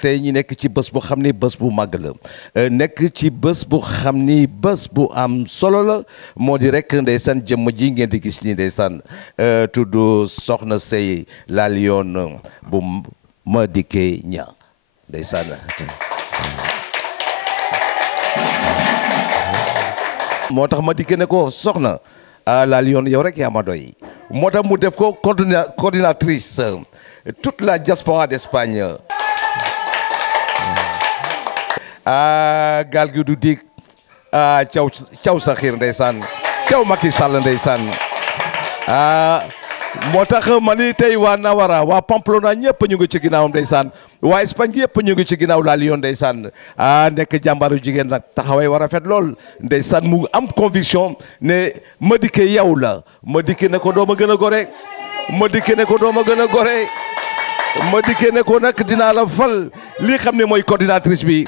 tey ñi nekk ci bés bu xam ni bés bu màgg la nekk ci bés bu xam ni bés bu am solo la moo di rek ndeysaan jëmm ji ngeen di gis ni ndeysaan tudd Soxna Sey la Lionne bu Madické Niang ndeysaan moo tax Madické ne ko soxna la Lionne yow rek yaa ma doy moo tax mu def ko coordinatrice toute la diaspora d'Espagne gaal gi du dig caw Sakhir ndeysaan caw Macky Sall ndeysaan moo tax ma ni tey waa Nawara waa Pamplona ñëpp ñu ngi ci ginnaawam ndeysaan waa Espagne gi yëpp ñu ngi ci ginnaaw la Lionne ndeysaan nekk jàmbaaru jigéen nag taxaway war a fet lool ndeysaan mu am conviction ne Madické yow la Madické ne ko dooma gën a gore Madické ne ko dooma gën a gore Madické ne ko nag dinaa la fal lii xam ne mooy coordinatrice bi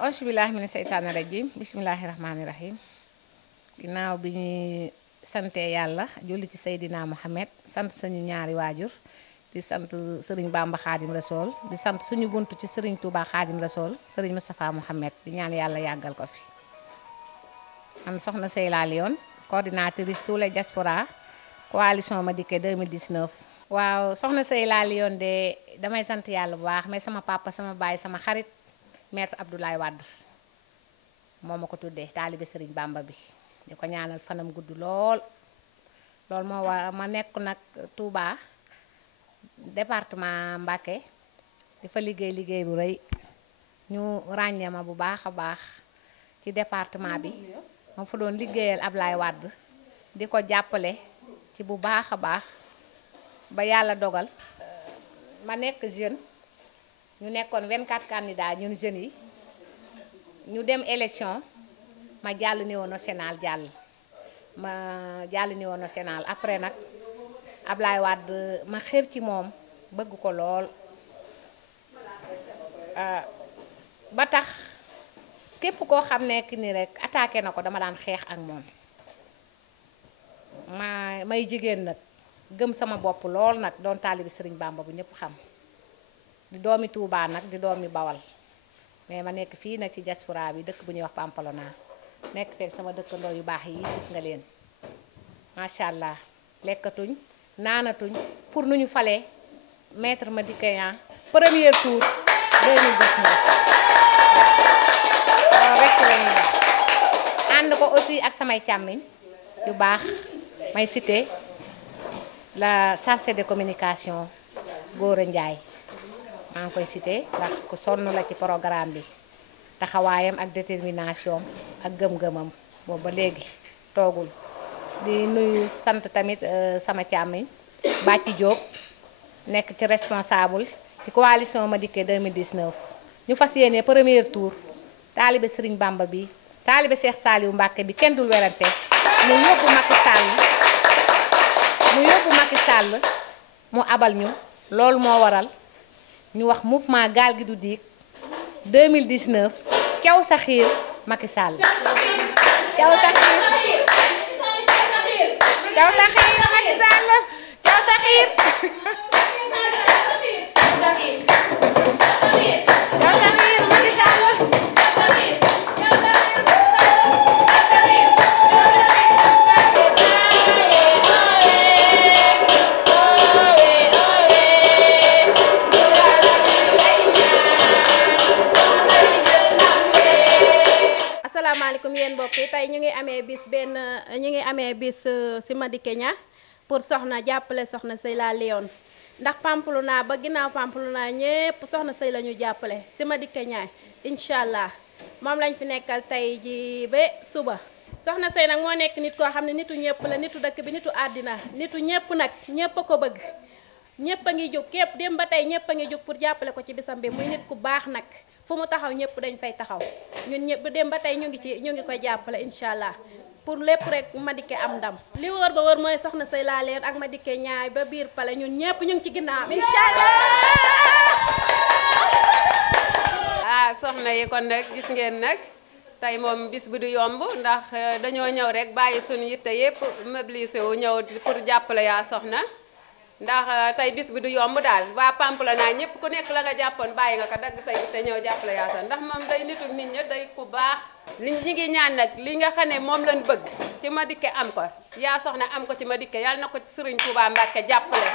bismillahi mina seytaani rajim bismillahi rahmaani rahim ginnaaw bi ñuy sante yàlla julli ci Seydina Mohamed sant suñu ñaari waajur di sant sëriñ Bamba Xaadim Rasool di sant suñu buntu ci sëriñ Touba Xaadim Rasool sëriñ Moustapha Mohamed di ñaan yàlla yàggal ko fi man Soxna Sey la Lionne coordinatrice tous les diaspora coalition Madické 2019 waaw Soxna Sey la Lionne de damay sant yàlla bu baax mais sama papa sama baay sama xarit maître Abdoulaye Wade moo ma ko tuddee taalibe Serigne Bamba bi di ko ñaanal fanam gudd lool loolu moo wa ma nekk nag Touba département Mbacké di fa liggéey bu rëy ñu ràññee ma bu baax a baax ci département bi ma fa doon liggéeyal Abdoulaye Wade di ko jàppale ci bu baax a baax ba yàlla dogal ma nekk jeune ñu nekkoon 24 candidats ñun jeunes yi ñu dem élection ma jàll niveau national national après nag Ablaye Wade ma xër ci moom bëgg ko lool ba tax képp koo xam ne ki ni rek attaqué na ko dama daan xeex ak moom may jigéen nag gëm sama bopp lool nag doon taalibi Sëriñ Bamba bu ñëpp xam di doomi Touba nag di doomi Bawal mais ma nekk fii nag ci diaspora bi dëkk bu ñuy wax Pamplona nekk fekk sama dëkkandoo yu baax yi gis nga leen macha allah lekkatuñ naanatuñ pour nu ñu falee maître Madické Niang premier tour 2019 waaw rek lañuy def ànd ko aussi ak samay càmmiñ yu baax may cité la chargée de communication Gora Ndiaye maa ngi koy cité ndax ku sonn la ci programme bi taxawaayam ak détermination ak gëm-gëmam boobu ba léegi toogul di nuyu sant tamit sama càmmiñ Bàcci Diop nekk ci responsable ci coalition Madické 2019 ñu fas yéene premier tour taalibe Serigne Bamba bi taalibe Cheikh Saliou Mbacké bi kenn dul werante mu yóbbu Macky Sall mu abal ñu loolu moo waral ñu wax mouvement gaal gi du diig 2019 caw Sakhir Macky Sall caw Sakhir Macky Sall caw Sakhir asalaamaaleykum yéen mbokk yi tey ñu ngi amee bis ci Madické Niang pour soxna jàppale Soxna Sey la Lionne ndax Pamplona ba ginnaaw Pamplona ñépp Soxna Sey la ñu jàppale ci Madické Niang incha allah moom lañ fi nekkal tey ji ba suba. Soxna Sey nag moo nekk nit koo xam ne nitu ñëpp la nitu dëkk bi nitu àddina nitu ñëpp nag ñëpp a ko bëgg ñëpp a ngi jóg képp dem ba tey ñëpp a ngi jóg pour jàppale ko ci bisam bi muy nit ku baax nag fu mu taxaw ñëpp dañ fay taxaw ñun ñëpp dem ba tey ñu ngi koy jàppale incha allah pour lépp rek Madické am ndam. li wër ba wër mooy soxna Sey laa leen ak Madické ñaay ba biir pale ñun ñëpp ñu ngi ci ginnaaw incha allah. soxna yi kon nag gis ngeen nag tey moom bis bi du yomb ndax dañoo ñëw rek bàyyi suñu yitte yëpp mobilisé wu ñëw pour jàppale yaa soxna ndax tey bis bi du yomb daal waa Pamplona ñëpp ku nekk la nga jàppoon bàyyi nga ko dagg sa yitte ñëw jàppale yaa soxna ndax moom day nitu nit ñi day ku baax li ñi ngi ñaan nag li nga xam ne moom lañ bëgg ci Madické am ko yaa soxna am ko ci Madické yàlla na ko ci Serigne Touba Mbacké jàppale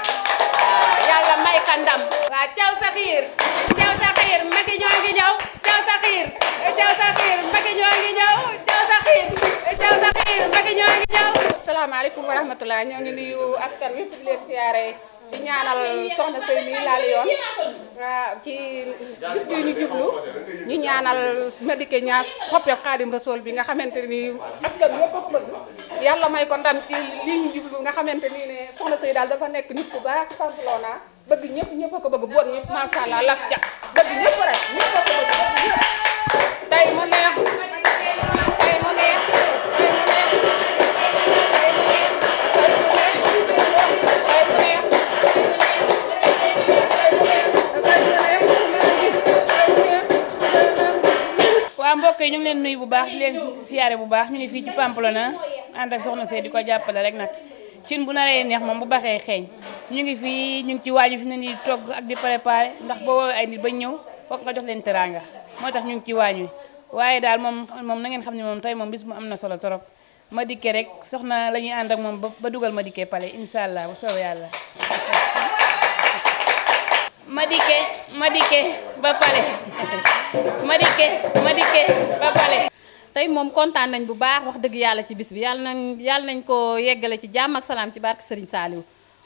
yàlla may ka ndam waa caw sa xiir Macky ñoo ngi ñëw caw sa xiir Macky ñoo ngi ñëw caw sa xiir Macky ñoo ngi ñëw. asalaamaaleykum wa rahmatulah ñoo ngi nuyu askan wi di leen siyaare di ñaanal soxna Sey mi laal yoon ci bis bi ñu jublu ñu ñaanal Madické ñaar soppeeku Xaadim Rasuul bi nga xamante ni askan wi yëpp bëgg yàlla may ko ndam ci lii ñu jublu nga xamante ni ne soxna Sey daal dafa nekk nit ku baax Pamplona bëgg ñëpp a ko bëgg boot ñëpp macha allah laf ja bëgg ñëpp rek ñëpp a ko bëgg tey mu neex mbokk yi ñu ngi leen nuyu bu baax di leen siyaare bu baax ñu ngi fii ci Pamplona ànd ak soxna Sey di ko jàppale rek nag cin bu naree neex moom bu baxee xeeñ ñu ngi fii ñu ngi ci waaju fi ne nii togg ak di préparé ndax boo woowee ay nit ba ñëw foog nga jox leen teranga moo tax ñu ngi ci waaju waaye daal moom na ngeen xam ne moom tey moom bis mu am na solo trop Madické rek soxna la ñuy ànd ak moom ba dugal Madické pale incha allah bu soobee yàlla Madické ba pale Madické ba pale. tey moom kontaan nañ bu baax wax dëgg yàlla ci bis bi yàlla nañ ko yeggale ci jàmm ak salaam ci barke Serigne Saliou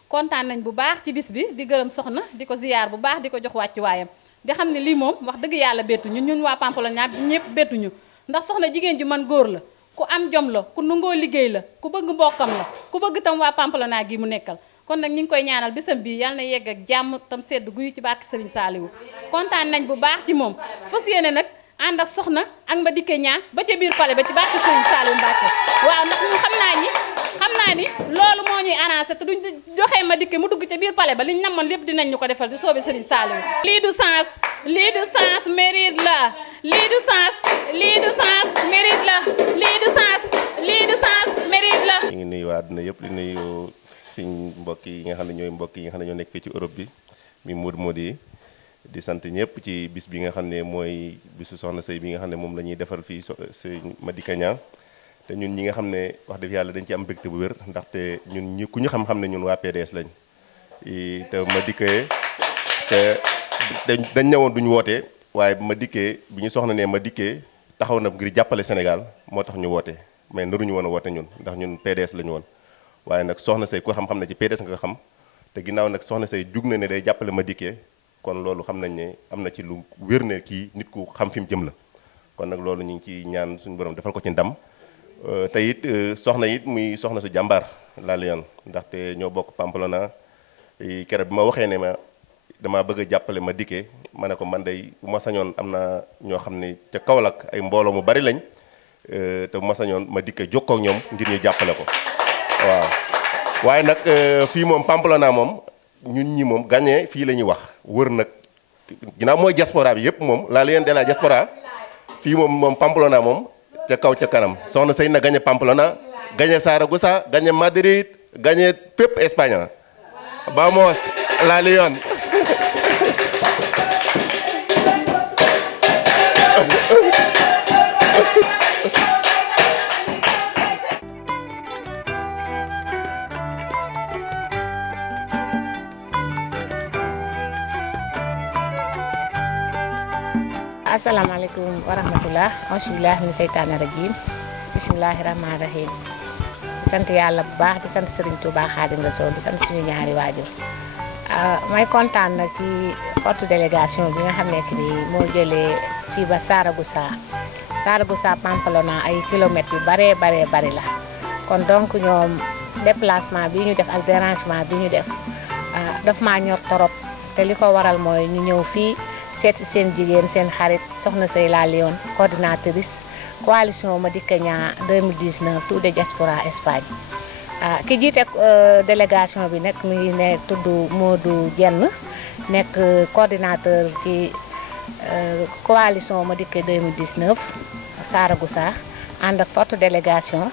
kontaan nañ bu baax ci bis bi di gërëm soxna di ko ziyaar bu baax di ko jox wàccu waayam di xam ne lii moom wax dëgg yàlla bettuñu ñun waa Pamplona ñëpp bettuñu ndax soxna jigéen ju man góor la ku am jom la ku nangoo liggéey la ku bëgg mbokkam la ku bëgg tam waa Pamplona gi mu nekkal kon nag ñu ngi koy ñaanal bisam bii yàlla na yegg ak jàmm tam sedd guyu ci barke Serigne Saliou kontaan nañ bu baax ci moom fas yéene nag ànd ak soxna ak Madické ñaa ba ca biir pale ba ci barke Serigne Saliou Mbacké waaw ndax ñun xam naa ni loolu moo ñuy arrangé te duñ joxee Madické mu dugg ca biir pale ba liñ namoon lépp dinañ ñu ko defal di soobee Serigne Saliou lii du sens mérite la lii du sens mérite la ñu ngi nuyu waa àdduna yëpp di nuyu suñ mbokk yi nga xam ne ñooy mbokk yi nga xam ne ñoo nekk fii ci Europe bi mi Modou yi di sant ñëpp ci bis bi nga xam ne mooy bisu soxna Sey bi nga xam ne moom la ñuy defal fii sëñ Madické ñaa te ñun ñi nga xam ne wax dëgg yàlla dañ ci am mbégte bu wér ndaxte ñun ku ñu xam-xam ne ñun waa PDS lañ te Madické te dañ ñëwoon duñu woote waaye Madické bi ñu soxna ne Madické taxaw na ngir jàppale Sénégal moo tax ñu woote mais naruñu woon a woote ñun ndax ñun PDS lañu woon waaye nag soxna Sey ku xam-xam ne ci PDS nga ko xam te ginnaaw nag soxna Sey jug na ne day jàppale Madické kon loolu xam nañ ne am na ci lu wér ne kii nit ku xam fi mu jëm la kon nag loolu ñu ngi ci ñaan suñu borom defal ko ci ndam te it soxna it muy soxna su jàmbaar laal yoon ndaxte ñoo bokk Pamplona keroog bi ma waxee ne ma dama bëgg a jàppale Madické ma ne ko man day bu ma sañoon am na ñoo xam ne ca Kaolack ay mbooloo mu bari lañ te bu ma sañoon Madické jokkoo ak ñoom ngir ñu jàppale ko waaw waaye nag fii moom Pamplona moom ñun ñi moom gagné fii la ñuy wax wër nag ginnaaw mooy diaspora bi yëpp moom la Lion de la diaspora fii moom Pamplona moom ca kaw ca kanam soxna Sey na gagné Pamplona gagné Saragossa gagné Madrid gagné fépp Espagne vamos la Lion. asalaamaaleykum wa rahmatulah bismillahi min seytaani rajim bismillahi rahmaani rahim di sant yàlla bu baax di sant Serigne Touba Xaadim Rasuul di sant suñu ñaari waajur may kontaan nag ci porte délégation bi nga xam ne nii moo jëlee fii ba Saragossa Pamplona ay kilomètres yu bari la kon donc ñoom déplacement bi ñu def ak dérangement bi ñu def daf maa ñor torop te li ko waral mooy ñu ñëw fii seet si seen jigéen seen xarit soxna Sey La Lyon coordinatrice coalition Madické Niang 2019 Tour de Diaspora Espagne. ki jiite délégation bi nag mi ngi ne tudd Modou Dieng nekk coordinateur ci coalition Madické 2019 Saragossa ànd ak forte délégation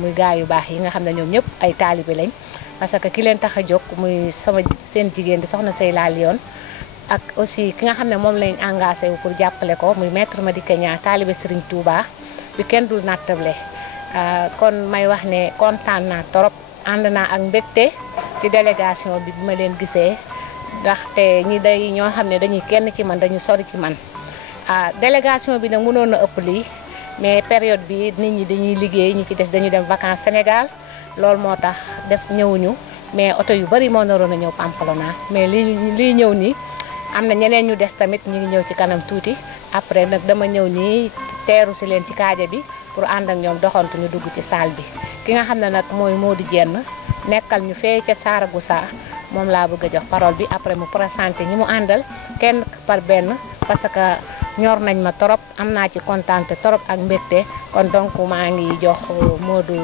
muy gaay yu baax yi nga xam ne ñoom ñëpp ay taalibe lañ parce que ki leen tax a jóg muy seen jigéen di soxna Sey La Lyon ak aussi ki nga xam ne moom lañ engagé wu pour jàppale ko muy maître Madické Niang taalibe Serigne Touba bi kenn dul nattable kon may wax ne kontaan naa trop ànd naa ak mbégte ci délégation bi ma leen gisee ndaxte ñi day ñoo xam ne dañuy kenn ci man dañu sori ci man délégation bi nag mënoon na ëpp lii mais période bi nit ñi dañuy liggéey ñi ci des dañu dem vacances Sénégal loolu moo tax def ñëwuñu mais oto yu bari moo naroon a ñëw Pamplona mais lii ñëw nii am na ñeneen ñu des tamit ñu ngi ñëw ci kanam tuuti après nag dama ñëw nii teeru si leen ci kaaja bi pour ànd ak ñoom doxantu ñu dugg ci salle bi ki nga xam ne nag mooy Modou Dieng nekkal ñu fee ca Saragossa moom laa bëgg a jox parole bi après mu présenté ñi mu àndal kenn par benn parce que ñor nañ ma trop am naa ci kontaante trop ak mbégte kon donc maa ngi jox Modou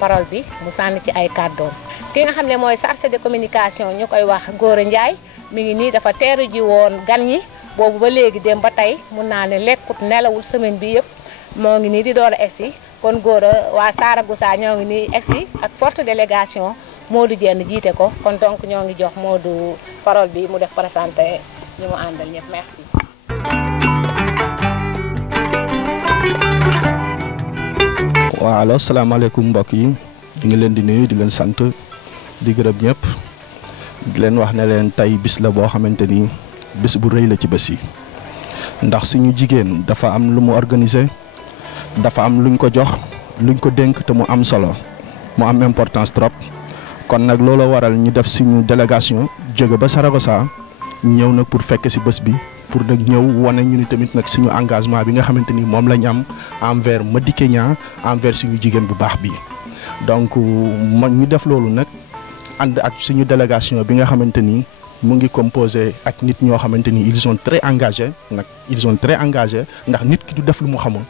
parole bi mu sànni ci ay kàddoom. ki nga xam ne mooy chargé de communication ñu koy wax Gora Ndiaye mi ngi nii dafa teeru ji woon gan ñi boobu ba léegi dem ba tey mun naa ne lekkut nelawul semaine bi yëpp moo ngi nii di door a egsi kon Gora waa Saragossa ñoo ngi nii egsi ak forte délégation Modou Dieng jiite ko kon donc ñoo ngi jox Modou parole bi mu def présenté ñi mu àndal ñëpp merci. waaw allo salaamaaleykum mbokk yi ñu ngi leen di nuyu di leen sant di gërëm ñëpp di leen wax ne leen tey bis la boo xamante ni bis bu rëy la ci bés yi ndax suñu jigéen dafa am lu mu organisé dafa am luñ ko jox luñ ko dénk te mu am solo mu am importance trop kon nag looloo waral ñu def suñu délégation jóge ba Saragossa ñëw nag pour fekk ci bés bi pour nag ñëw wane ñu ni tamit nag suñu engagement bi nga xamante ni moom lañ am envers Madické Niang envers suñu jigéen bu baax bi donc ñu def loolu nag ànd ak suñu délégation bi nga xamante ni mu ngi composé ak nit ñoo xamante ni ils sont très engagés ndax nit ki du def lu mu xamul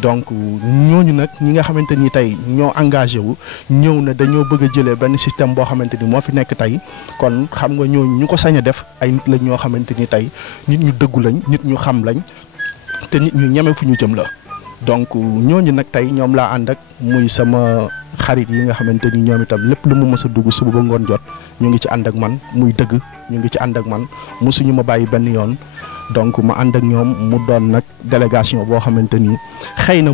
donc ñooñu nag ñi nga xamante ni tey ñoo engagé wu ñëw na dañoo bëgg a jëlee benn système boo xamante ni moo fi nekk tey kon xam nga ñooñu ñu ko sañ a def ay nit lañ ñoo xamante ni tey nit ñu dëggu lañ nit ñu xam lañ te nit ñu ñeme fu ñu jëm la donc ñooñu nag tey ñoom laa ànd ak muy sama xarit yi nga xamante ni ñoom itam lépp lu mu mës a dugg suba ba ngoon jot ñu ngi ci ànd ak man muy dëgg ñu ngi ci ànd ak man mosuñu ma bàyyi benn yoon donc ma ànd ak ñoom mu doon nag délégation boo xamante ni xëy na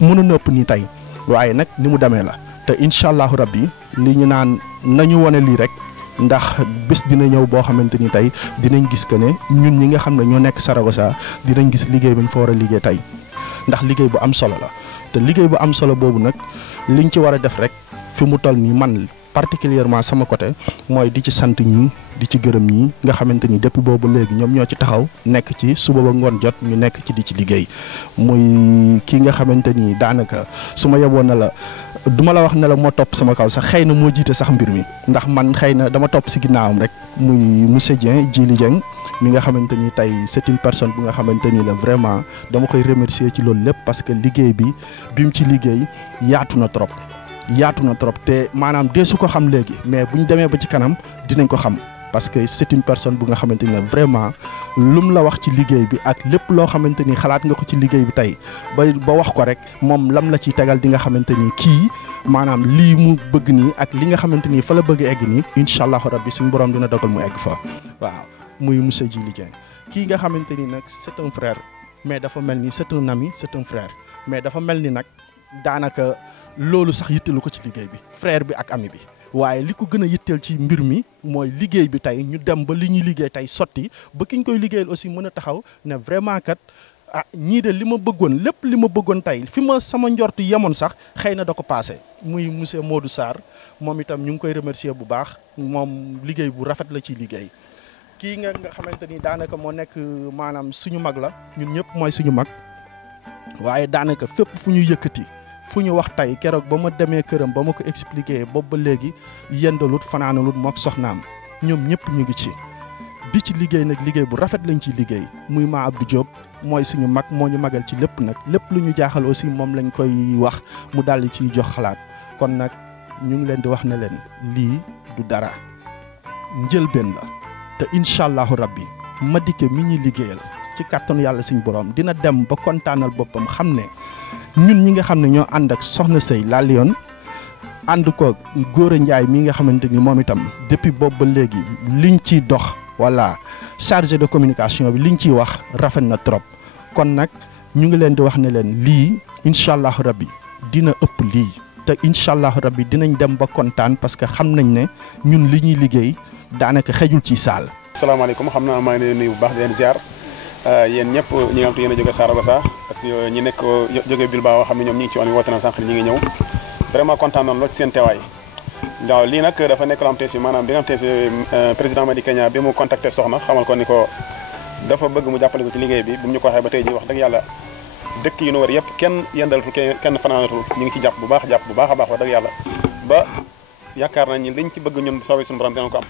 mënu na ëpp nii tey waaye nag ni mu demee la te incha allahu rabbi li ñu naan nañu wane lii rek ndax bés dina ñëw boo xamante ni tey dinañ gis que ne ñun ñi nga xam ne ñoo nekk Saragossa dinañ gis liggéey bañ fa war a liggéey tey ndax liggéey bu am solo la te liggéey bu am solo boobu nag liñ ci war a def rek fi mu toll nii man particulièrement sama côté mooy di ci sant ñi di ci gërëm ñi nga xamante ni depuis boobu léegi ñoom ñoo ci taxaw nekk ci suba ba ngoon jot ñu nekk ci di ci liggéey muy kii nga xamante ni daanaka su ma yeboon na la duma la wax ne la moo topp sama kaw sax xëy na moo jiite sax mbir mi ndax man xëy na dama topp si ginnaawam rek muy monsieur Djili Dieng mi nga xamante ni tey c'est une personne bu nga xamante ni la vraiment dama koy remercier ci loolu lépp parce que liggéey bi mu ci liggéey yaatu na trop te maanaam deesu ko xam léegi mais bu ñu demee ba ci kanam dinañ ko xam parce que c'est une personne bu nga xamante ni la vraiment lum la wax ci liggéey bi ak lépp loo xamante ni xalaat nga ko ci liggéey bi tey ba wax ko rek moom lam la ci tegal di nga xamante ni kii maanaam lii mu bëgg nii ak li nga xamante ni fa la bëgg egg nii incha allahu rabbi suñu borom dina dogal mu egg fa waaw muy monsieur Djili Dieng kii nga xamante ni nag c'est un frère mais dafa mel ni c'est un ami c'est un frère mais dafa mel ni nag daanaka loolu sax yittelu ko ci liggéey bi frère bi ak ami bi waaye li ko gën a yitteel ci mbir mi mooy liggéey bi tey ñu dem ba li ñuy liggéey tey sotti ba ki ñu koy liggéeyal aussi mën a taxaw ne vraiment kat ñii de li ma bëggoon lépp li ma bëggoon tey fi ma sama njortu yemoon sax xëy na da ko passé muy monsieur Modou Sarr moom itam ñu ngi koy remercier bu baax moom liggéey bu rafet la ciy liggéey kii nga xamante ni daanaka moo nekk maanaam suñu mag la ñun ñëpp mooy suñu mag waaye daanaka fépp fu ñu yëkkati fu ñu wax tey keroog ba ma demee këram ba ma ko expliqué boobu ba léegi yendalut fanaanalut mook soxnaam ñoom ñëpp ñu ngi ci di ci liggéey nag liggéey bu rafet lañ ciy liggéey muy ma Abdou Diop mooy suñu mag moo ñu magal ci lépp nag lépp lu ñu jaaxal aussi moom lañ koy wax mu daldi ciy jox xalaat kon nag ñu ngi leen di wax ne leen lii du dara njëlbeen la te incha allahu rabbi Madické mi ñuy liggéeyal ci kàttanu yàlla suñu borom dina dem ba kontaanal boppam xam ne ñun ñi nga xam ne ñoo ànd ak Soxna Seye La Lyon ànd ko Gora Ndiaye mi nga xamante ni moom itam depuis boobu ba léegi liñ ciy dox voilà chargé de communication bi liñ ciy wax rafet na trop kon nag ñu ngi leen di wax ne leen lii incha allahu rabbi dina ëpp lii te incha allahu rabbi dinañ dem ba kontaan parce que xam nañ ne ñun li ñuy liggéey daanaka xejul ci saal. asalaamaaleykum xam naa maa ngi leen nuyu bu baax di leen ziar yéen ñëpp ñi nga xam te yéen a jóge Saragossa ak ñi nekk jóge Bilbao xam ne ñoom ñi ngi ci yoon wi woote na sànq ñi ngi ñëw vraiment kontaan nañ lool ci seen teewaay waaw lii nag dafa nekk loo xam te si maanaam bi nga xam te si président Madické Niang bi mu contacté soxna xamal ko ni ko dafa bëgg mu jàppale ko ci liggéey bi bu ñu ko waxee ba tey ji wax dëgg yàlla dëkk yi nu war yëpp kenn yendalatul kenn fanaanatul ñu ngi ci jàpp bu baax a baax wax dëgg yàlla ba yaakaar nañ ni liñ ci bëgg ñun bu soobee suñu borom dinañ ko am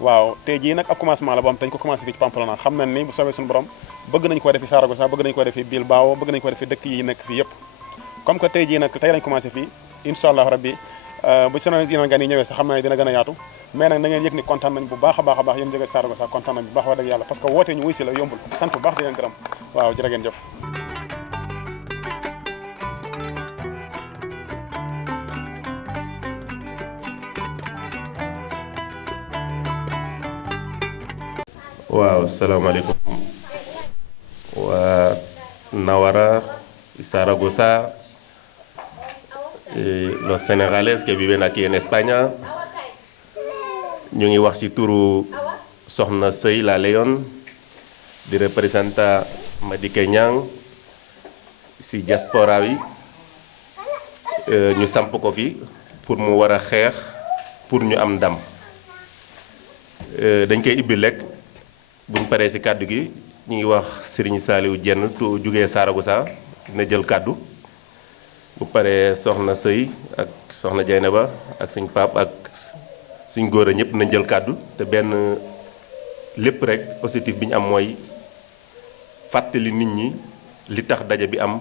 waaw tey jii nag ab commencement la boo xam dañ ko commencé fii ci Pamplona xam nañ ni bu soobee suñu borom bëgg nañ ko defi Saragossa bëgg nañ ko defi Bilbao bëgg nañ ko defi dëkk yi nekk fii yëpp comme que tey jii nag tey lañ commencé fii incha allah rabbi bu sonoon yeneen gan yi ñëwee sax xam naa ne dina gën a yaatu mais nag na ngeen yëg ni kontaan nañ bu baax a baax yéen jógee Saragossa kontaan nañ bu baax wax dëgg yàlla parce que woote ñu wuy si la yombul sant bu baax di leen gërëm waaw jërë ngeen jëf Wow, assalamualaikum. Nawara, Zaragoza, los senegalais que viven aquí en España. Ñu ngi wax ci turu Soxna Seye La Lyon di representa Madické Niang ci diaspora bi ñu samp ko fi pour mu war a xeex pour ñu am ndam dañ koy ibbi lekk buñ paree ci kàddu gi ñu ngi wax Serigne Saliou Dieng tu jugee Saragossa dina jël kàddu bu paree Soxna Seye ak Soxna Dieynaba ak suñ Pape ak suñ góor a ñëpp nañ jël kàddu te benn lépp rek objectif bi ñu am mooy fàttali nit ñi li tax daje bi am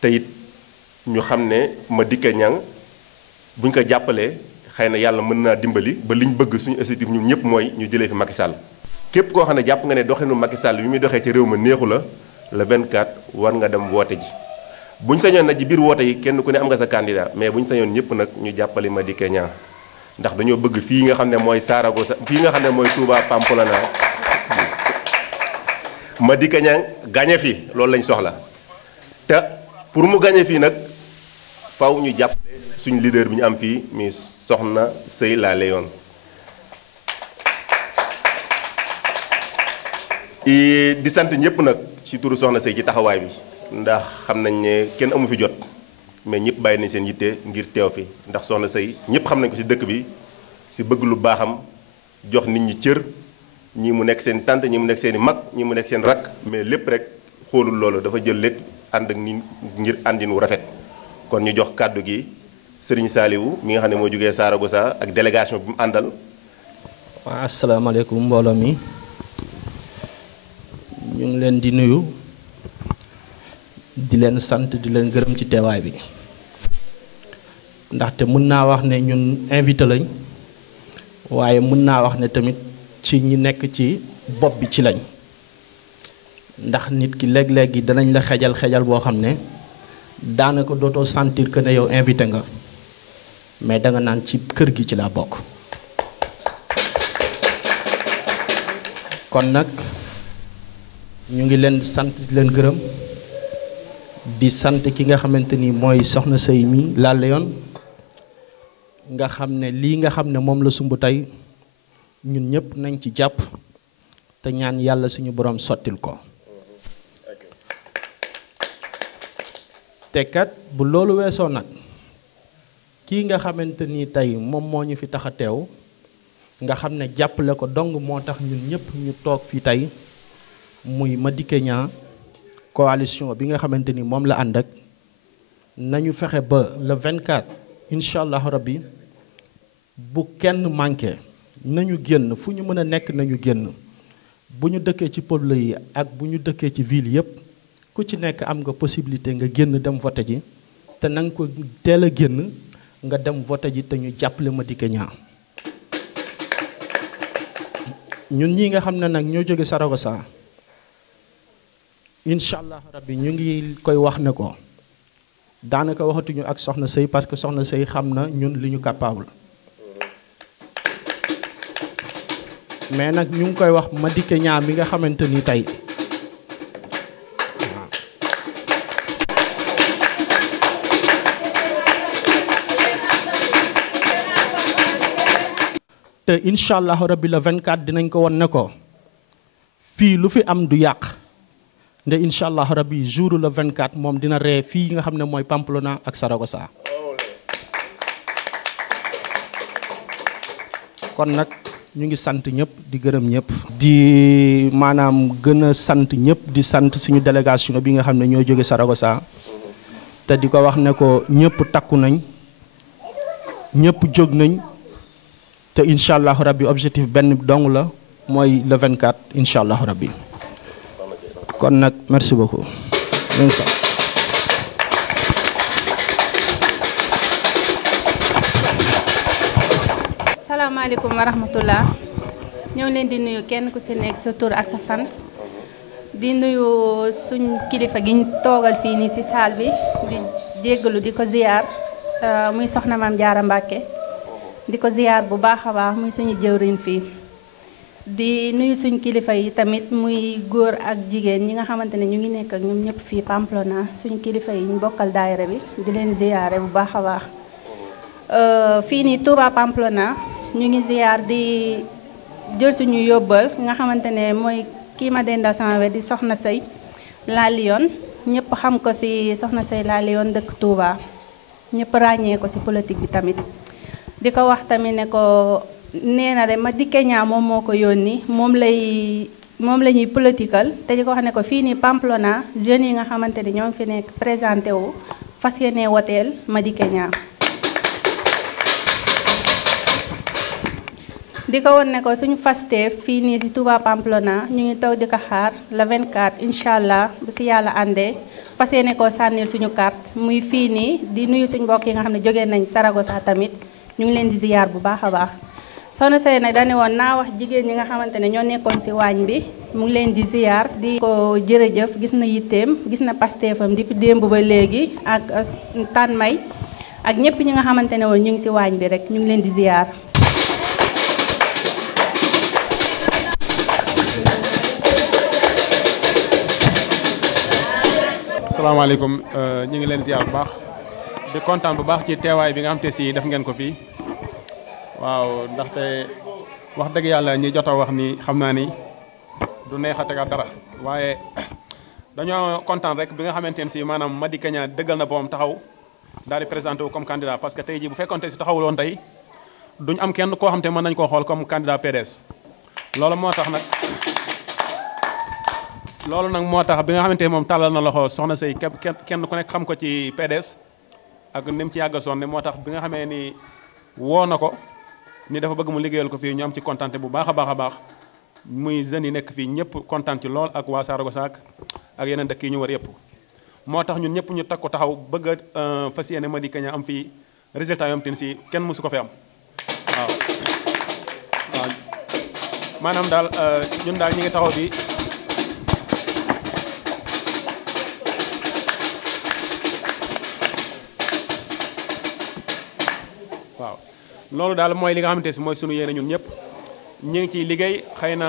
te it ñu xam ne Madické Niang buñ ko jàppalee xëy na yàlla mën naa dimbali ba liñ bëgg suñu objectif ñun ñëpp mooy ñu jëlee fi Macky Sall képp koo xam ne jàpp nga ne doxinu Macky Sall bi muy doxee ci réew ma neexu la le 24 war nga dem woote ji buñ sañoon nag ci biir woote yi kenn ku ne am nga sa candidat mais buñ sañoon ñëpp nag ñu jàppale Madické Niang ndax dañoo bëgg fii nga xam ne mooy Saragossa fii nga xam ne mooy Touba Pamplona Madické Niang gañe fi loolu lañ soxla te pour mu gañe fii nag faw ñu jàppale suñu leader bi ñu am fii mi Soxna Seye La Lyon di sant ñëpp nag ci turu Soxna Seye ci taxawaay bi ndax xam nañ ne kenn amu fi jot mais ñëpp bàyyi nañ seen yitte ngir teew fi ndax Soxna Seye ñëpp xam nañ ko ci dëkk bi ci bëgg lu baaxam jox nit ñi cër ñii mu nekk seen tante ñii mu nekk seen i mag ñii mu nekk seen rakk mais lépp rek xoolul loolu dafa jël lépp ànd ak ni ngir àndin wu rafet kon ñu jox kàddu gi Serigne Saliou mi nga xam ne moo jógee Saragossa ak délégation bi mu àndal. waaw asalaamaaleykum mbooloo mi ñu ngi leen di nuyu di leen sant di leen gërëm ci teewaay bi ndaxte mën naa wax ne ñun invité lañ waaye mën naa wax ne tamit ci ñi nekk ci bopp bi ci lañ ndax nit ki léeg-léeg gi danañ la xejal boo xam ne daanaka dootoo sentir que ne yow invité nga mais danga naan ci kër gi ci laa bokk kon nag ñu ngi leen sant di leen gërëm di sant ki nga xamante ni mooy Soxna Seye mi La Lyon nga xam ne lii nga xam ne moom la sumb tey ñun ñëpp nañ ci jàpp te ñaan yàlla suñu borom sottil ko te kat bu loolu weesoo nag kii nga xamante ni tey moom moo ñu fi tax a teew nga xam ne jàppale ko dong moo tax ñun ñëpp ñu toog fii tey muy Madické Niang coalition bi nga xamante ni moom la ànd ak nañu fexe ba le 24 incha allah rabbi bu kenn manqué nañu génn fu ñu mën a nekk nañu génn bu ñu dëkkee ci pôle yi ak bu ñu dëkkee ci ville yépp ku ci nekk am nga possibilité nga génn dem voté ji te na nga ko teel a génn nga dem voté ji te ñu jàppale Madické Niang. ñun ñii nga xam ne nag ñoo jóge Saragossa incha allah rabbi ñu ngi koy wax ne ko daanaka waxatuñu ak soxna Sey parce que soxna Sey xam na ñun li ñu capable mais nag ñu ngi koy wax Madické Niang mi nga xamante ni tey te incha allah rabbi le 24 dinañ ko won ne ko fii lu fi am du yàq nde incha allah rabbi jour le 24 moom dina ree fii nga xam ne mooy Pamplona ak Saragossa kon nag ñu ngi sant ñëpp di gërëm ñëpp di maanaam gën a sant ñëpp di sant suñu délégation bi nga xam ne ñoo jóge Saragossa te di ko wax ne ko ñëpp takku nañ ñëpp jóg nañ te incha allah rabbi objectif benn dong la mooy le 24 incha allah rabbi kon nag merci beaucoup. salaamaaleykum wa rahmatullah ñoo ngi leen di nuyu kenn ku si nekk sa tur ak sa sant di nuyu suñ kilifa gi ñu toogal fii nii si saal bi di jéggalu di ko ziyaar muy soxna Maam Jaara Mbàkke di ko ziyaar bu baax a baax muy suñu jëwriñ fii di nuyu suñ kilifa yi tamit muy góor ak jigéen ñi nga xamante ne ñu ngi nekk ak ñoom ñëpp fii Pamplona suñu kilifa yi ñu bokkal daayira bi di leen ziyaare bu baax a baax fii nii Touba Pamplona ñu ngi ziyaar di jël suñu yóbbal nga xamante ne mooy kii ma dendal sama wet di soxna Sey La Lyon ñëpp xam ko ci soxna Sey La Lyon dëkk Touba ñëpp ràññee ko ci politique bi tamit di ko wax tamit ne ko nee na de Madické Niang moom moo ko yónni moom la ñuy politikal te di ko wax ne ko fii nii Pamplona jeunes yi nga xamante ni ñoo ngi fi nekk présenté wu fas yéene woteel Madické Niang di ko won ne ko suñu Pastef fii nii ci Touba Pamplona ñu ngi toog di ko xaar le 24 incha allah bu ci yàlla àndee fas yéene koo sànnil suñu carte muy fii nii di nuyu suñu mbokk yi nga xam ne jógee nañ Saragossa tamit ñu ngi leen di ziyaar bu baax a baax soxna Sey nag dañu woon naa wax jigéen ñi nga xamante ne ñoo nekkoon ci waañ bi mu ngi leen di ziyaar di ko jërëjëf gis na yitteem gis na Pastefam depuis démb ba léegi ak Tane May ak ñëpp ñi nga xamante ne woon ñu ngi ci waañ bi rek ñu ngi leen di ziyaar. asalaamaaleykum ñu ngi leen ziar bu baax di kontaan bu baax ci teewaay bi nga xam te si def ngeen ko fii waaw ndaxte wax dëgg yàlla ñi jot a wax ni xam naa ni du neex a tegal dara waaye dañoo kontaan rek bi nga xamante ne si maanaam Madické Niang dëggal na boom taxaw daal di présenté wu comme candidat parce que tey jii bu fekkoon te si taxawul woon tey duñ am kenn koo xam te mën nañu koo xool comme candidat PDS loolu moo tax nag. loolu nag moo tax bi nga xamante ne moom tàllal na loxo soxna Sey kenn ku nekk xam ko ci PDS ak ni mu ci yàgg a sonn moo tax bi nga xamee ni woo na ko ni dafa bëgg mu liggéeyal ko fii ñu am ci kontaan bu baax a baax a baax muy jeunes yi nekk fii ñëpp kontaan ci lool ak waa Saragossa ak yeneen dëkk yi ñu war yëpp. moo tax ñun ñëpp ñu takku taxaw bëgg a fas yéene Madické Niang am fii résultat yoo xam si kenn mësu ko fi am waaw waaw maanaam daal ñun daal ñi ngi taxaw di. loolu daal mooy li nga xamante si mooy sunu yéene ñun ñëpp ñu ngi ciy liggéey xëy na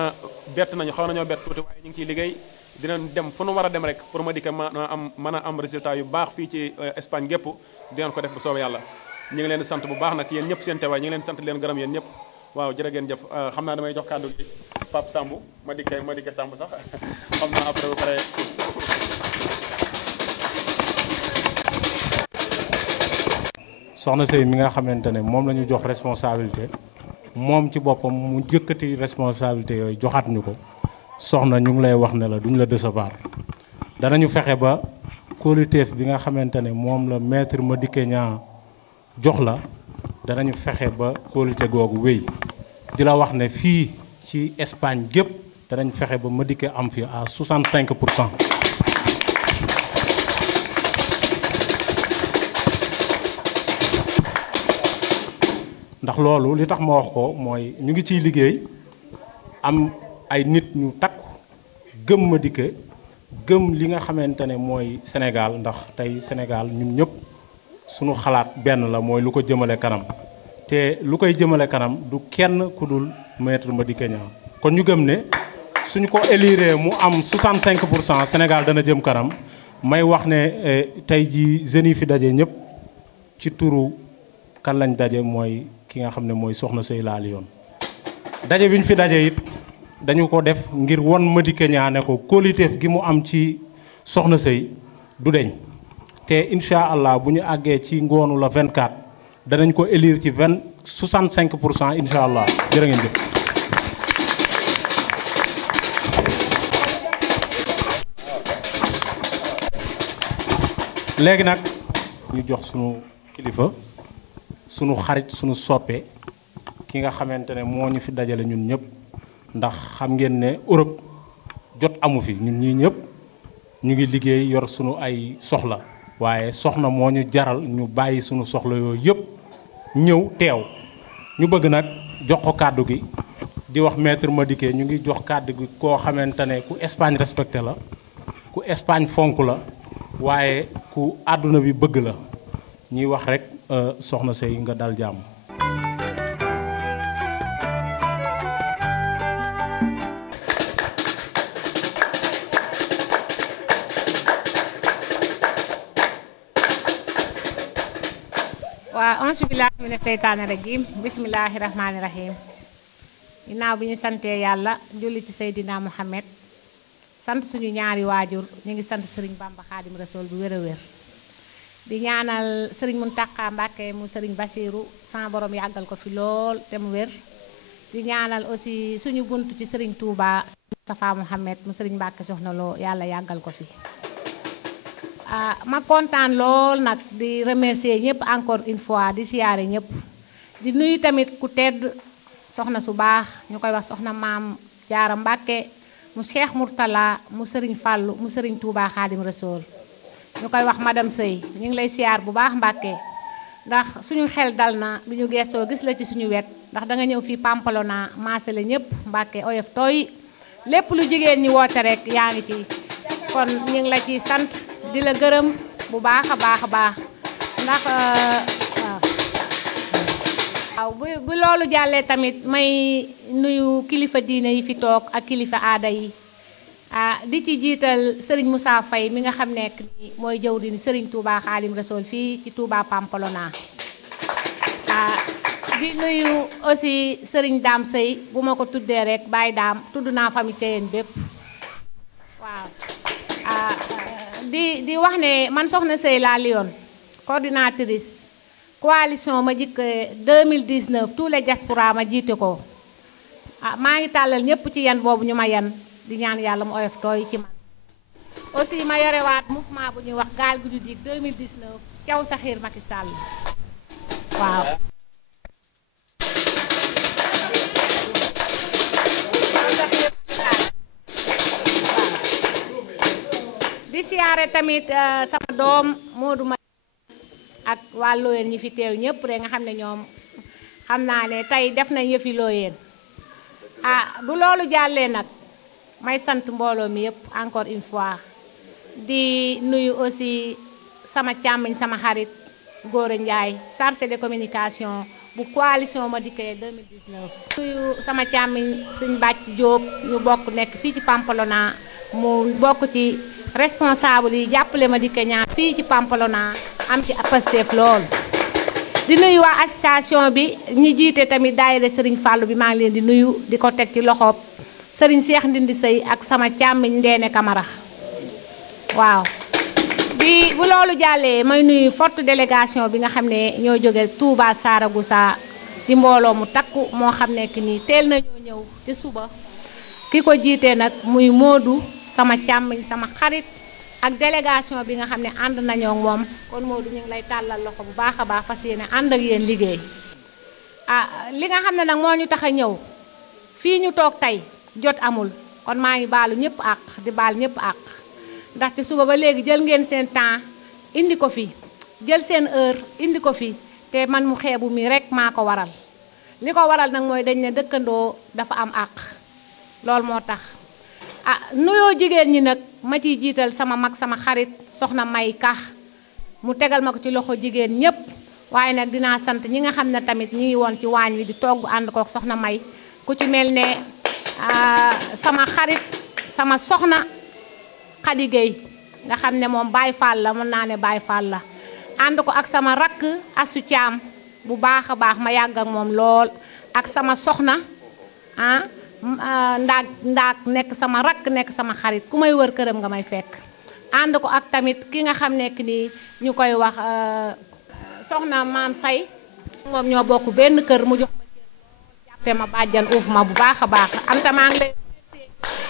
bett nañu xaw nañoo bett tuuti waaye ñu ngi ciy liggéey dinañ dem fu nu war a dem rek pour Madické mën a am résultat yu baax fii ci Espagne gépp dinañ ko def bu soobee yàlla ñu ngi leen di sant bu baax nag yéen ñëpp seen teewaay ñu ngi leen di sant leen gërëm yéen ñëpp waaw jërë ngeen jëf xam naa damay jox kàddu gi Pape Samb Madické Samb sax xam naa après bu pare soxna Sey mi nga xamante ne moom la ñu jox responsabilité moom ci boppam mu jëkkati responsabilité yooyu joxaat ñu ko soxna ñu ngi lay wax ne la duñ la décevoir danañu fexe ba kóoluteef bi nga xamante ne moom la maître Madické Niang jox la danañu fexe ba kóolute googu wéy di la wax ne fii ci Espagne gépp danañ fexe ba Madické am fi à 65%. ndax loolu li tax ma wax ko mooy ñu ngi ciy liggéey am ay nit ñu takku gëm Madické gëm li nga xamante ne mooy Sénégal ndax tey Sénégal ñun ñëpp suñu xalaat benn la mooy lu ko jëmale kanam te lu koy jëmale kanam du kenn ku dul maître Madické Niang kon ñu gëm ne suñu ko élire mu am 65% Sénégal dana jëm kanam may wax ne tey jii jeunes yi fi daje ñëpp ci turu kan lañ daje mooy ki nga xam ne mooy soxna Sey La Lyon daje bi ñu fi daje it dañu ko def ngir won Madické Niang ne ko kóoliteef gi mu am ci soxna Sey du deñ te incha allah bu ñu àggee ci ngoonu la 24 danañ ko élire ci 65% incha allah jërë ngeen jëf. léegi nag ñu jox sunu kilifa sunu xarit sunu soppe ki nga xamante ne moo ñu fi dajale ñun ñëpp ndax xam ngeen ne Europe jot amu fi ñun ñii ñëpp ñu ngi liggéey yor sunu ay soxla waaye soxna moo ñu jaral ñu bàyyi sunu soxla yooyu yëpp ñëw teew ñu bëgg nag jox ko kàddu gi di wax maître Madické ñu ngi jox kàddu gi koo xamante ne ku Espagne respecté la ku Espagne fonk la waaye ku àdduna bi bëgg la ñuy wax rek soxna Sey nga dal jàmm. waa auzu billaahi mina seytaani rajiim bismillaahi rahmaani rahiim ginnaaw bi ñu santee yàlla julli ci Seydina Muhammad sant suñu ñaari waajur ñu ngi sant sëriñ Bamba Xaadim Rasuul bu wér a wér di ñaanal sëriñ Muntaxa Mbàkke mu sëriñ Basiiru sama borom yàggal ko fi lool te mu wér di ñaanal aussi suñu bunt ci sëriñ Touba Moustapha Mohamed mu sëriñ Mbàkke Soxna Lo yàlla yàggal ko fi ma kontaan lool nag di remercier ñëpp encore une fois di siyaare ñëpp di nuyu tamit ku tedd soxna su baax ñu koy wax soxna maam Jaara Mbàkke mu Cheikh Mourtala mu sëriñ Fàllu mu sëriñ Touba Xaadim Rasuul ñu koy wax madame Sey ñu ngi lay siyaar bu baax Mbàkke ndax suñu xel dal na bi ñu gestoo gis la ci suñu wet ndax da nga ñëw fii Pampalona maasale ñëpp Mbàkke oyof tooy lépp lu jigéen ñi woote rek yaa ngi ci kon ñu ngi la ciy sant di la gërëm bu baax a baax a baax ndax waaw bu loolu jàllee tamit may nuyu kilifa diine yi fi toog ak kilifa aada yi di ci jiital sëriñ Moussa Faye mi nga xam nekk ni mooy jëwriñ sëriñ Touba Xaadim Rasuul fii ci Touba Pampalona di nuyu aussi sëriñ Daam Sey bu ma ko tuddee rek Baye Daam tudd naa famille Thiéyène bépp waaw di wax ne man soxna Sey La Lyon coordinatrice coalition Madické 2019 tous les diaspora ma jiite ko maa ngi tàllal ñëpp ci yan boobu ñu ma yan di ñaan yàlla mu oyof tooy ci man aussi ma yorewaat mouvement bu ñuy wax gaal gu du dig 2019 caw sa xiir Macky Sall waaw di siyaare tamit sama doom Modou ma ak waa Looyeen ñi fi teew ñëpp rek nga xam ne ñoom xam naa ne tey def nañ yëfi Looyeen bu loolu jàllee nag may sant mbooloo mi yëpp encore une fois di nuyu aussi sama càmmiñ sama xarit Gora Ndiaye chargé de communication bu coalition Madické 2019 nuyu sama càmmiñ suñ bàcc Diop ñu bokk nekk fii ci Pampalona mu bokk ci responsable yi jàppale Madické Niang fii ci Pampalona am ci Pastef lool di nuyu waa association bi ñi jiite tamit daayira Serigne Fallou bi maa ngi leen di nuyu di ko teg ci loxoob Serigne Cheikh Ndindi Sey ak sama càmmiñ Ndeene Camara waaw bi bu loolu jàllee may nuyu forte délégation bi nga xam ne ñoo jóge Touba Saragoussa di mbooloo mu takku moo xam ne que nii teel nañoo ñëw ci suba ki ko jiite nag muy Modou sama càmmiñ sama xarit ak délégation bi nga xam ne ànd nañoo moom kon Modou ñu ngi lay tàllal loxo bu baax a baax fas yéene ànd ak yéen liggéey li nga xam ne nag moo ñu tax a ñëw fii ñu toog tey jot amul kon maa ngi baalu ñëpp àq di baal ñëpp àq ndaxte suba ba léegi jël ngeen seen temps indi ko fi jël seen heure indi ko fi te man mu xeebu mi rek maa ko waral li ko waral nag mooy dañ ne dëkkandoo dafa am àq loolu moo tax nuyoo jigéen ñi nag ma ciy jiital sama mag sama xarit soxna May Ka mu tegal ma ko ci loxo jigéen ñëpp waaye nag dinaa sant ñi nga xam ne tamit ñi ngi woon ci waañ wi di togg ànd kook soxna May ku ci mel ne sama xarit sama soxna Khady Gueye nga xam ne moom Baye Fall la mën naa ne Baye Fall la ànd ko ak sama rakk Assou Thiam bu baax a baax ma yàgg ak moom lool ak sama soxna ndaak nekk sama rakk nekk sama xarit ku may wër këram nga may fekk ànd ko ak tamit ki nga xam nekk nii ñu koy wax soxna maam say moom ñoo bokk benn kër mu jox ma jàppe ma bàjjan uuf ma bu baax a baax Anta maa ngi lay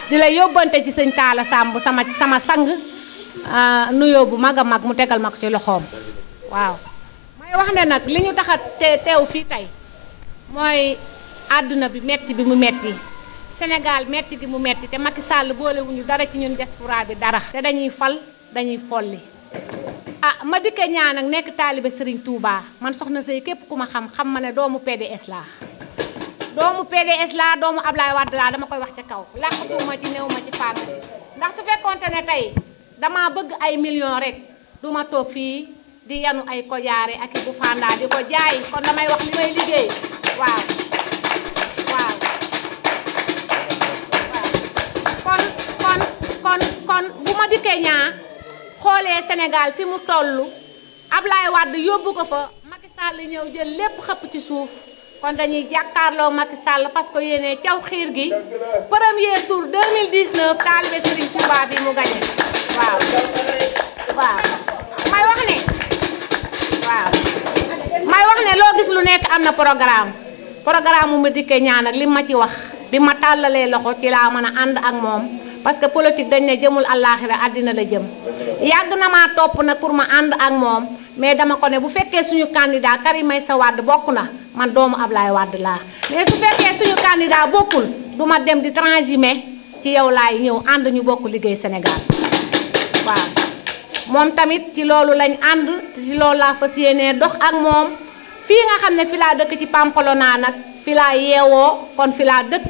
di la yóbbante ci sëñ Talla Samb sama sang nuyoo bu mag a mag mu tegal ma ko ci loxoom waaw may wax ne nag li ñu tax a teew fii tey mooy àdduna bi metti bi mu metti Sénégal metti gi mu metti te Macky Sall boolewuñu dara ci ñun diaspora bi dara te dañuy fal dañuy folli ma dikke ñaan nag nekk taalibe Serigne Touba man soxna Seye képp ku ma xam ma ne doomu PDS laa doomu Ablaye Wade laa dama koy wax ca kaw làqatuma ci néew ma ci fànn ndax su fekkonte ne tey dama bëgg ay millions rek duma toog fii di yanu ay kojaare ak i bu fàndaa di ko jaay kon damay wax li may liggéey waaw kon bu ma dikkee ñaa xoolee Sénégal fi mu toll Ablaye Wade yóbbu ko fa Macky Sall ñëw jël lépp xëpp ci suuf kon dañuy jàkkaarloo Macky Sall parce que yéene caw xiir gi premier tour 2019 taalibe Serigne Touba bi mu gagné waaw may wax ne loo gis lu nekk am na programme mu ma dikkee ñaan ak li ma ci wax bi ma tàllalee loxo ci laa mën a ànd ak moom parce que politique dañ ne jëmul àllaaxira àddina la jëm yàgg na maa topp nag pour ma ànd ak moom mais dama ko ne bu fekkee suñu candidat Karim Meïssa Wade bokk na man doomu Ablaye Wade laa mais su fekkee suñu candidat bokkul du ma dem di transhumé ci yow laay ñëw ànd ñu bokk liggéey Sénégal waaw moom tamit ci loolu lañ ànd ci loolu laa fas yéenee dox ak moom fii nga xam ne fi laa dëkk ci Pampalona nag fi laa yeewoo kon fi laa dëkk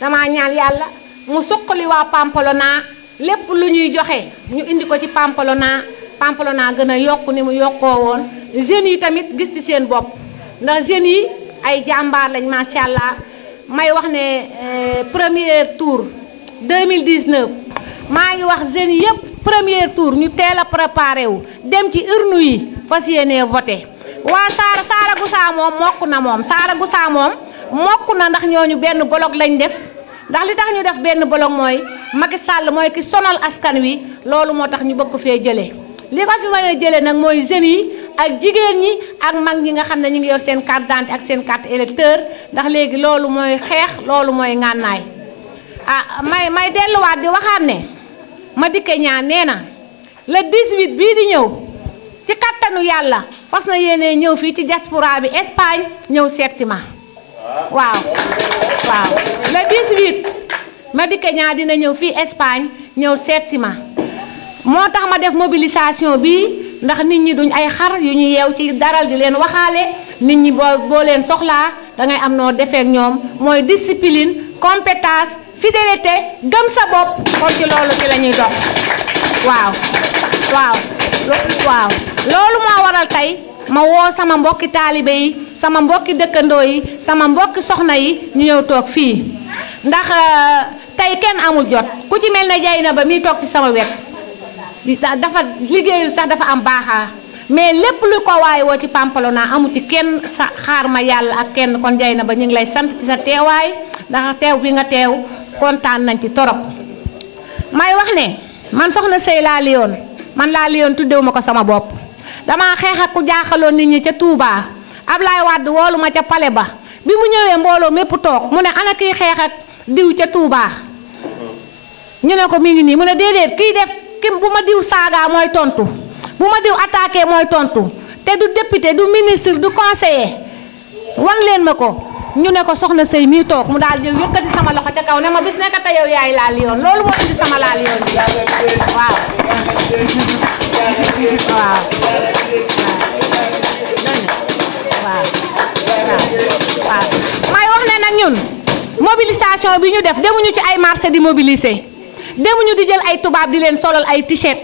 dama ñaan yàlla mu suqali waa Pampalona lépp lu ñuy joxe ñu indi ko ci Pampalona gën a yokku ni mu yokkoo woon jeunes yi tamit gis ci seen bopp ndax jeunes yi ay jàmbaar lañ macha allah may wax ne premier tour 2019 maa ngi wax jeunes yëpp premier tour ñu teel a préparé wu dem ci urne yi fas yéenee voté waa Saara Goussa moom mokk na ndax ñooñu benn bloc lañ def ndax li tax ñu def benn bloc mooy Macky Sall mooy ki sonal askan wi loolu moo tax ñu bëgg ko fee jëlee li ko fi mën a jëlee nag mooy jeunes yi ak jigéen ñi ak mag ñi nga xam ne ñu ngi yor seen carte d'identité ak seen carte électeur ndax léegi loolu mooy xeex loolu mooy ngànnaay may delluwaat di waxaat ne ma dikke ñaan nee na le 18 bii di ñëw ci kattanu yàlla fas na yéene ñëw fii ci diaspora bi Espagne ñëw seet si ma waaw le 18 ma dikke ñaan dina ñëw fii Espagne ñëw seet si ma moo tax ma def mobilisation bi ndax nit ñi duñ ay xar yu ñu yeew ci daral di leen waxaale nit ñi boo leen soxlaa dangay am noo defee ak ñoom mooy discipline compétence fidélité gëm sa bopp kon ci loolu ci la ñuy dox waaw loolu moo waral tey ma woo sama mbokki taalibe yi sama mbokki dëkkandoo yi sama mbokki soxna yi ñu ñëw toog fii ndax tey kenn amul jot ku ci mel ne jay na ba muy toog ci sama wet dafa liggéeyu sax dafa am baaxaa mais lépp lu ko waay woo ci Pampalona amu ci kenn sa xaar ma yàlla ak kenn kon jay na ba ñu ngi lay sant ci sa teewaay ndax teew bi nga teew kontaan nañ ci torop may wax ne man soxna Seye laa liyoon man laa liyoon tuddewu ma ko sama bopp dama xeex ak ku jaaxaloon nit ñi ca Touba Ablaye Wade woolu ma ca pale ba bi mu ñëwee mbooloo mépp toog mu ne ana kiy xeex ak diw ca Touba ñu ne ko mi ngi nii mu ne déedéet kiy def ki bu ma diw saaga mooy tontu bu ma diw attaqué mooy tontu te du député du ministre du conseiller wan leen ma ko ñu ne ko soxna sëy mii toog mu daal di yëkkati sama loxo ca kaw ne ma bis nekk te yow yaay La Lionne loolu moo indi sama La Lionne bi waaw waaw waaw may wax ne nag ñun mobilisation bi ñu def demuñu ci ay marché di mobiliser demuñu di jël ay tubaab di leen solal ay t-shirt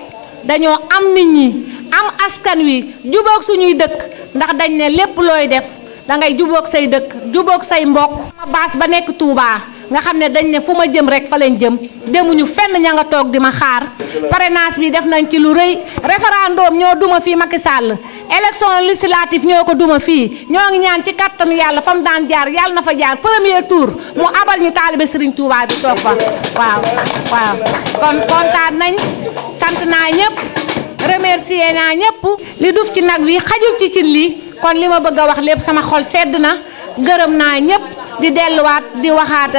dañoo am nit ñi am askan wi jubóog suñuy dëkk ndax dañ ne lépp looy def da ngay jubóog say dëkk jubóog say mbokk ma baas ba nekk Touba nga xam ne dañ ne fu ma jëm rek fa leen jëm demuñu fenn ña nga toog di ma xaar parrainage bi def nañ ci lu rëy référendum ñoo duma fii Macky Sall élection législative ñoo ko duma fii ñoo ngi ñaan ci kattanu yàlla fa mu daan jaar yàlla na fa jaar premier tour mu abal ñu taalibe Serigne Touba bi toog fa waaw waaw kon kontaan nañ sant naa ñëpp remercier naa ñëpp li duuf ci nag wi xajul ci cin li kon li ma bëgg a wax lépp sama xol sedd na gërëm naa ñëpp di delluwaat di waxaat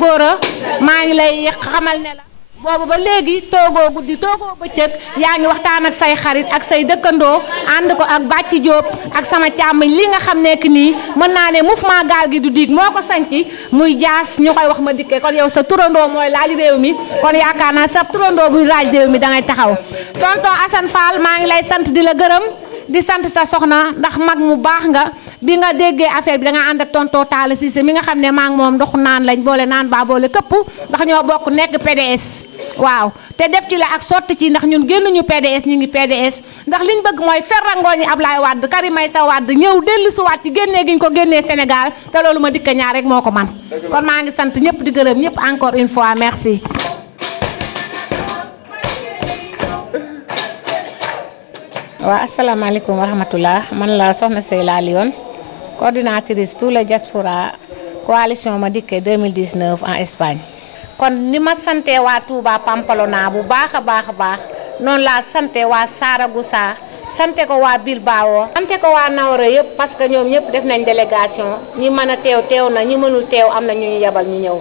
góora maa ngi lay xamal ne la boobu ba léegi toogoo guddi toogoo bëccëg yaa ngi waxtaan ak say xarit ak say dëkkandoo ànd ko ak Bàcci Jóob ak sama càmmiñ li nga xam nekk nii mën naa ne mouvement gaal gi du diig moo ko sanci muy jaas ñu koy wax ma dikkee kon yow sa turandoo mooy laaj réew mi kon yaakaar naa sa turandoo buy laaj réew mi da ngay taxaw tonton Assane Fall maa ngi lay sant di la gërëm di sant sa soxna ndax mag mu baax nga bi nga déggee affaire bi da nga ànd ak tonton Talla Cissé mi nga xam ne maa ngi moom ndoxu naan lañ boole naan baa boole këpp ndax ñoo bokk nekk PDS waaw te def ci la ak sotti ci ndax ñun génnuñu PDS ñu ngi PDS ndax liñ bëgg mooy ferrangooñi Ablaye Wade Karim Meïssa Wade ñëw dellu si waat ci génnee gi ñu ko génnee Sénégal te loolu ma dikka ñaar rek moo ko man kon maa ngi sant ñëpp di gërëm ñëpp encore une fois merci. waaw asalaamaaleykum wa rahmatullah man la soxna Sey La Lionne coordinatrice tout le diaspora coalition Madické 2019 en Espagne. kon ni ma sante waa Touba Pamplona bu baax a baax noonu laa sante waa Saragossa sante ko waa Bilbao sante ko waa Nawra yëpp parce que ñoom ñëpp def nañ délégation ñi mën a teew na ñi mënul teew am na ñu yebal ñu ñëw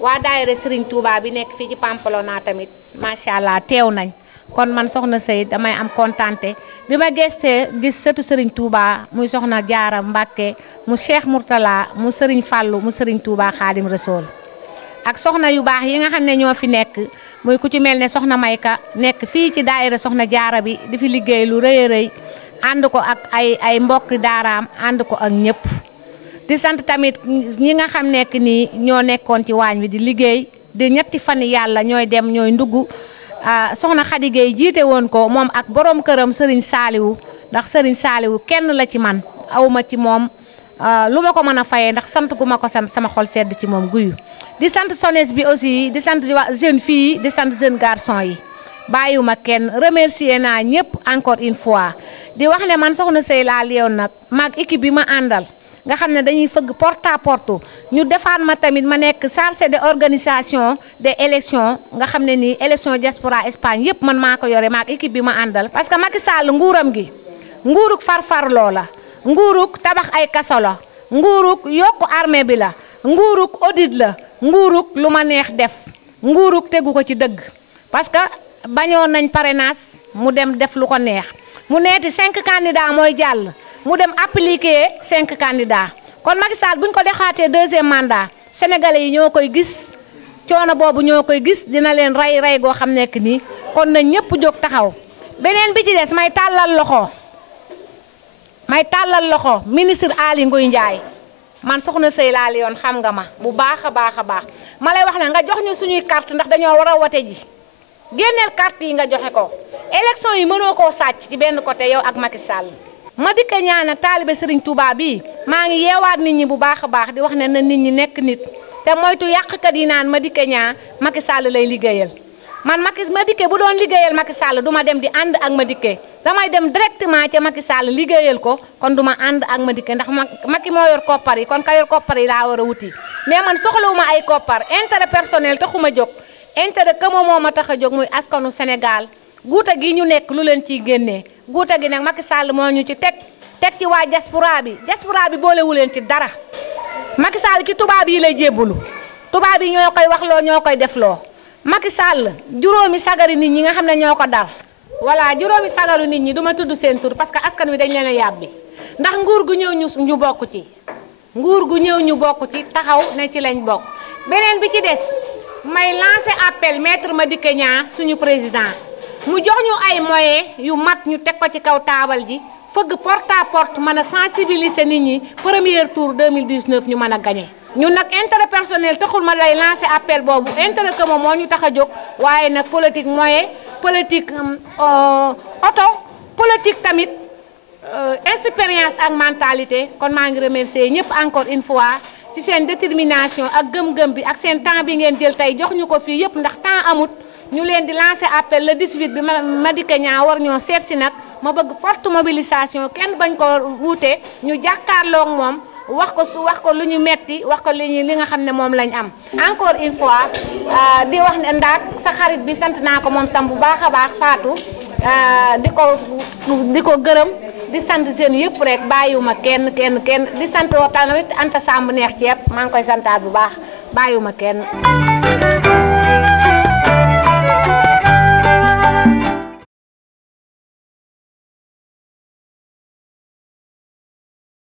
waa daayira Serigne Touba bi nekk fii ci Pamplona tamit macha allah teew nañ kon man soxna Sey damay am kontante bi ma gestee gis sëtu Serigne Touba muy soxna Jaara Mbàkke mu Cheikh Mourtala mu Serigne Fallou mu Serigne Touba Xaadim Rasool ak soxna yu baax yi nga xam ne ñoo fi nekk muy ku ci mel ne soxna Mayka nekk fii ci daayira soxna Jaara bi di fi liggéey lu rëy a rëy ànd ko ak ay mbokki daaraam ànd ko ak ñëpp di sant tamit ñi nga xam nekk nii ñoo nekkoon ci waañ wi di liggéey di ñetti fan yàlla ñooy dem ñooy ndugg soxna Khady Gueye jiite woon ko moom ak borom këram Serigne Saliou ndax Serigne Saliou kenn la ci man awma ci moom lu ma ko mën a fayee ndax sant gu ma ko sant sama xol sedd ci moom guyu di sant SONES bi aussi di sant jeune fille di sant jeune garçon yi bàyyiwuma kenn remercier naa ñëpp encore une fois di wax ne man soxna Sey La Lionne nag maag équipe bi ma àndal nga xam ne dañuy fëgg porte à porte ñu defaat ma tamit ma nekk chargé de organisation des élections nga xam ne nii élection diaspora Espagne yëpp man maa ko yore maag équipe bi ma àndal parce que Macky Sall nguuram gi nguuruk farfarloo la nguuruk tabax ay kaso la nguuruk yokku armée bi la nguuruk audit la nguuruk lu ma neex def nguuruk tegu ko ci dëgg parce que bañoon nañ parrainage mu dem def lu ko neex mu neeti 5 candidats mooy jàll mu dem appliquer 5 candidats kon Macky Sall buñ ko dexaatee 2e mandat sénégalais yi ñoo koy gis coono boobu ñoo koy gis dina leen rey goo xam nekk nii kon na ñëpp jóg taxaw beneen bi ci des may tàllal loxo ministre Aly Ngouille Ndiaye man soxna Sey La Lionne xam nga ma bu baax a baax ma lay wax ne nga jox ñu suñuy carte ndax dañoo war a wote ji génneel carte yi nga joxe ko élection yi mënoo koo sàcc ci benn côté yow ak Macky Sall Madické ñaan taalibe Serigne Touba bi maa ngi yeewaat nit ñi bu baax a baax di wax ne na nit ñi nekk nit te moytu yàqkat yi naan Madické ñaan Macky Sall lay liggéeyal man Madické bu doon liggéeyal Macky Sall du ma dem di ànd ak Madické damay dem directement ca Macky Sall liggéeyal ko kon du ma ànd ak Madické ndax Macky moo yor koppar yi kon ka yor koppar yi laa war a wuti mais man soxlawuma ay koppar intérêt personnel taxuma jóg intérêt que moo ma tax a jóg muy askanu Sénégal guuta gi ñu nekk lu leen ciy génnee guuta gi nag Macky Sall moo ñu ci teg ci waa diaspora bi boolewu leen ci dara Macky Sall ci tubaab yi lay jébbalu tubaab yi ñoo koy waxloo ñoo koy defloo Macky Sall juróomi sagari nit ñi nga xam ne ñoo ko dal voilà juróomi sagaru nit ñi duma tudd seen tur parce que askan wi dañ leen a yàbbi ndax nguur gu ñëw ñu bokk ci nguur gu ñëw ñu bokk ci taxaw ne ci lañ bokk. beneen bi ci des may lancer appel maître Madické Niang suñu président mu jox ñu ay moyens yu mat ñu teg ko ci kaw taabal ji fëgg porte à porte mën a sensibiliser nit ñi premier tour 2019 ñu mën a gagné. ñun nag intérêt personnel taxul ma lay lancer appel boobu intérêt que moom moo ñu tax a jóg waaye nag politique moyen politique oto politique tamit expérience ak mentalité kon maa ngi remercier ñëpp encore une fois ci seen détermination ak gëm-gëm bi ak seen temps bi ngeen jël tey jox ñu ko fii yëpp ndax temps amut ñu leen di lancer appel le 18 bi Madické Niang war ñoo seet si nag ma bëgg forte mobilisation kenn bañ ko wuute ñu jàkkaarloog moom wax ko lu ñu metti wax ko li nga xam ne moom lañ am. encore une fois di wax ne Ndaak sa xarit bi sant naa ko moom tam bu baax a baax Fatou di ko gërëm di sant jeunes yëpp rek bàyyiwuma kenn di sant tamit Anta Samb neex ceeb maa ngi koy santaat bu baax bàyyiwuma kenn.